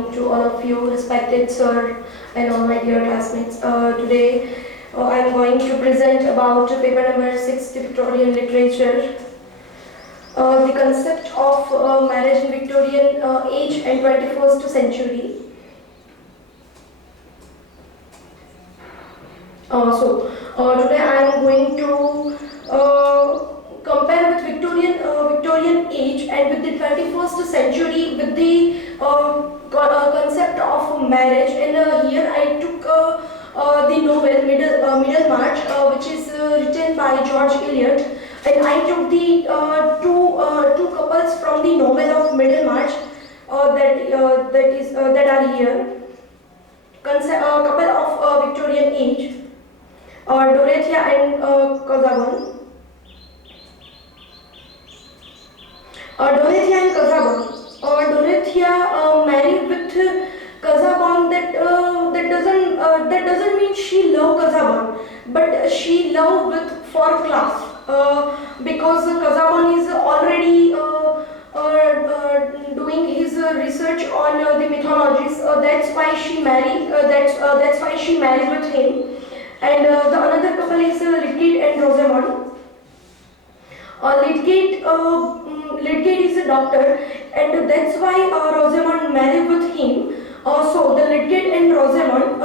morning to all of you, respected sir and all my dear classmates. Today I am going to present about paper number 6, the Victorian literature. The concept of marriage in Victorian age and 21st century. Today I am going to compare with Victorian age and with the 21st century with the concept of marriage. And here I took the novel Middlemarch, which is written by George Eliot, and I took the two couples from the novel of Middlemarch that are here. Couple of Victorian age. Dorothea and Casaubon. Dorothea and Casaubon. Dorothea married with Casaubon. That doesn't mean she loved Casaubon, but she loved with for class. Because Casaubon is already doing his research on the mythologies. That's why she married. That's why she married with him. And the another couple is Lydgate and Rosamond. Lydgate is a doctor, and that's why Rosamond married with him. So the Lydgate and Rosamond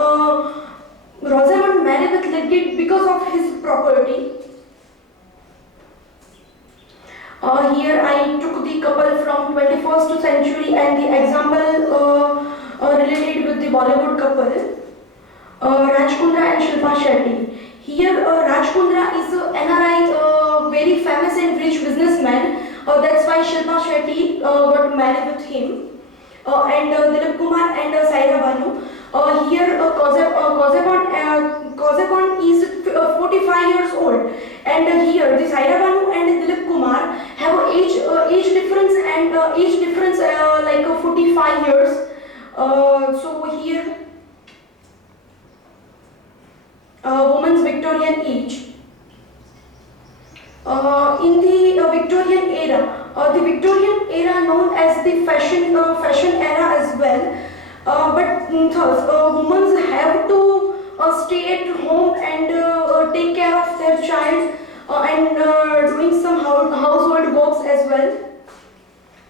married with Lydgate because of his property. Here I took the couple from 21st century and the example related with the Bollywood couple. Rajkundra and Shilpa Shetty. Here Rajkundra is an NRI, very famous and rich businessman. That's why Shilpa Shetty got married with him. And Dilip Kumar and Saira Banu. Here Casaubon is 45 years old. And here the Saira Banu and Dilip Kumar have age difference like 45 years. So here woman's Victorian age. In the Victorian era known as the fashion era as well. But thus, women have to stay at home and take care of their child and doing some household works as well.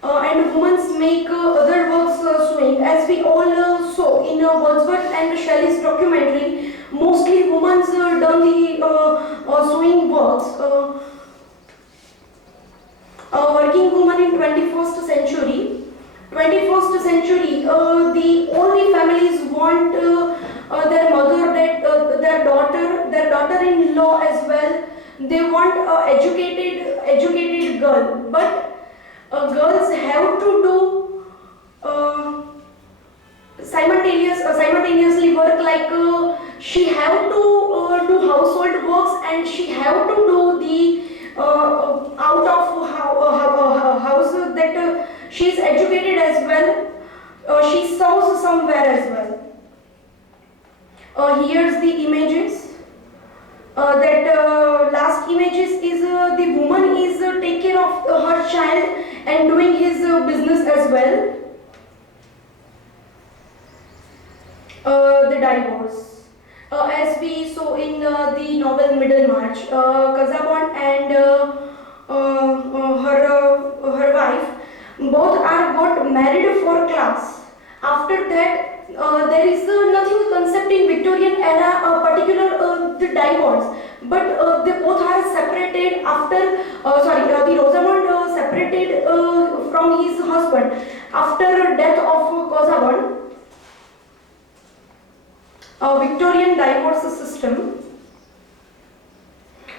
And women make other works sewing. As we all saw in Wordsworth and Shelley's documentary, mostly women done the sewing works. Working woman in 21st century. All the families want their mother, their daughter-in-law as well. They want educated girl, but girls have to do simultaneously work, like she have to do household works and she have to do the out of house that she is educated as well. She sews somewhere as well. Here's the images. Last images is the woman is take care of her child and doing his business as well. The divorce. As we saw in the novel Middlemarch, Casaubon and her wife both are got married for class. After that, there is nothing concept in Victorian era particular the divorce, but they both are separated after. The Rosamond separated from his husband after death of Casaubon. Victorian divorce system.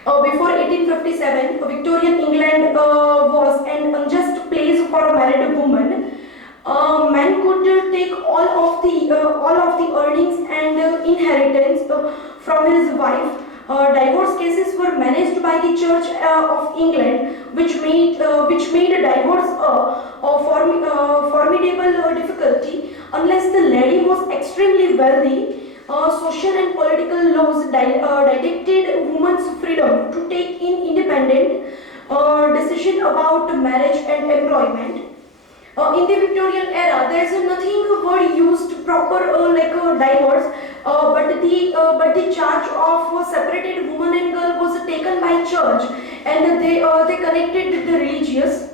Before 1857, Victorian England was an unjust place for married women. Man could take all of the earnings and inheritance from his wife. Divorce cases were managed by the Church of England, which made a divorce a formidable difficulty unless the lady was extremely wealthy. Social and political laws dictated women's freedom to take independent decision about marriage and employment. In the Victorian era, there is nothing word proper divorce, but the charge of separated woman and girl was taken by church, and they connected the religious.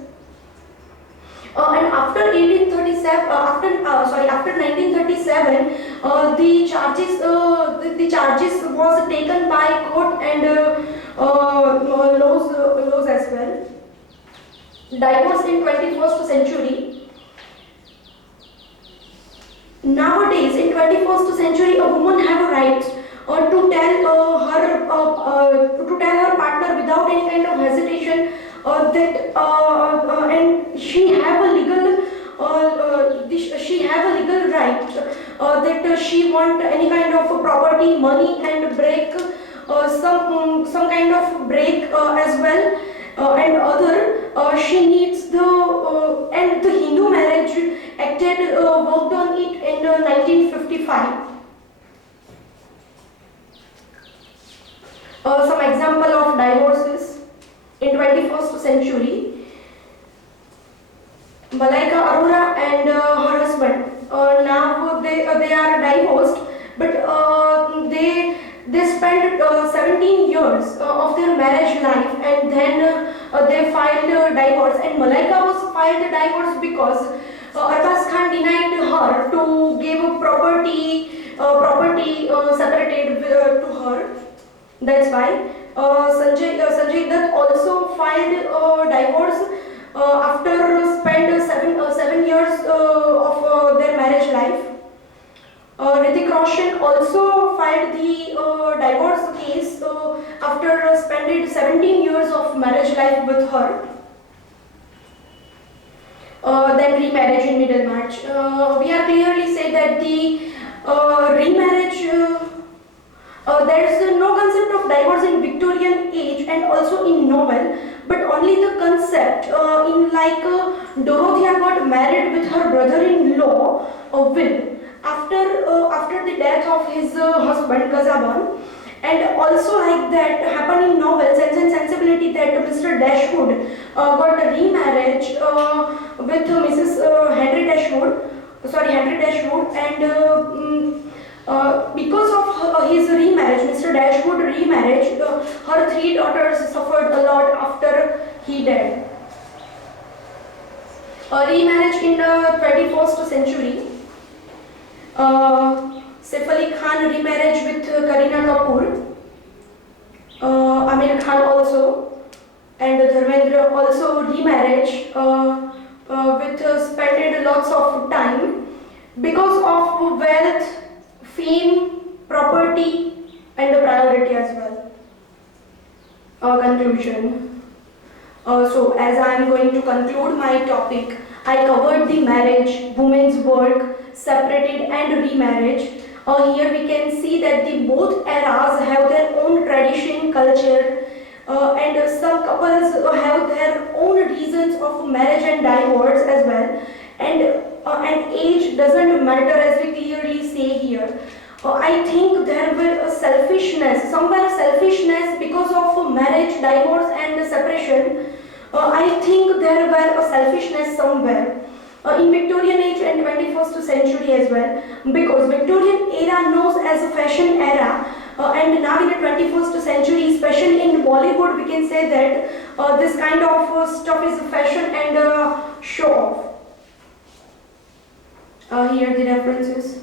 And after 1837, after 1937, the charges was taken by court and laws as well. Divorce in 21st century. Nowadays, in 21st century, a woman have a right to tell her partner without any kind of hesitation and she have a legal right that she want any kind of property, money, and break some kind of break as well, and other she needs and the Hindu marriage acted worked on it in 1955. Some example of divorces in 21st century. Malaika Arora and her husband now they are divorced, but they spent 17 years of their marriage life, and then they filed divorce. And Malaika was filed divorce because Arbaz Khan denied her to give property separated to her. That's why Sanjay Dutt also filed divorce after spent 7 years of their marriage life. Hrithik Roshan also filed the divorce case after spending 17 years of marriage life with her. Then remarriage in Middlemarch. We are clearly said that the remarriage. There is no concept of divorce in Victorian age and also in novel, but only the concept in Dorothea got married with her brother-in-law Will after the death of his husband Gazabon, and also like that happened in novel Sense and Sensibility that Mr. Dashwood got a remarriage with Mrs. Henry Dashwood, and because of his remarriage, Mr. Dashwood remarriage, her 3 daughters suffered a lot after he died. Remarriage in the 21st century. Saif Ali Khan remarriage with Kareena Kapoor. Amir Khan also, and Dharmendra also remarriage with spent lots of time because of wealth, fame, property, and the priority as well. Conclusion. So as I am going to conclude my topic, I covered the marriage, women's work, separated and remarriage. Here we can see that the both eras have their own tradition, culture, and some couples have their own reasons of marriage and divorce as well. And age doesn't matter, as we clearly say here. I think there were selfishness because of marriage, divorce, and separation. I think there were a selfishness somewhere in Victorian age and 21st century as well, because Victorian era knows as a fashion era, and now in the 21st century, especially in Bollywood, we can say that this kind of stuff is fashion and show off. Here are the references.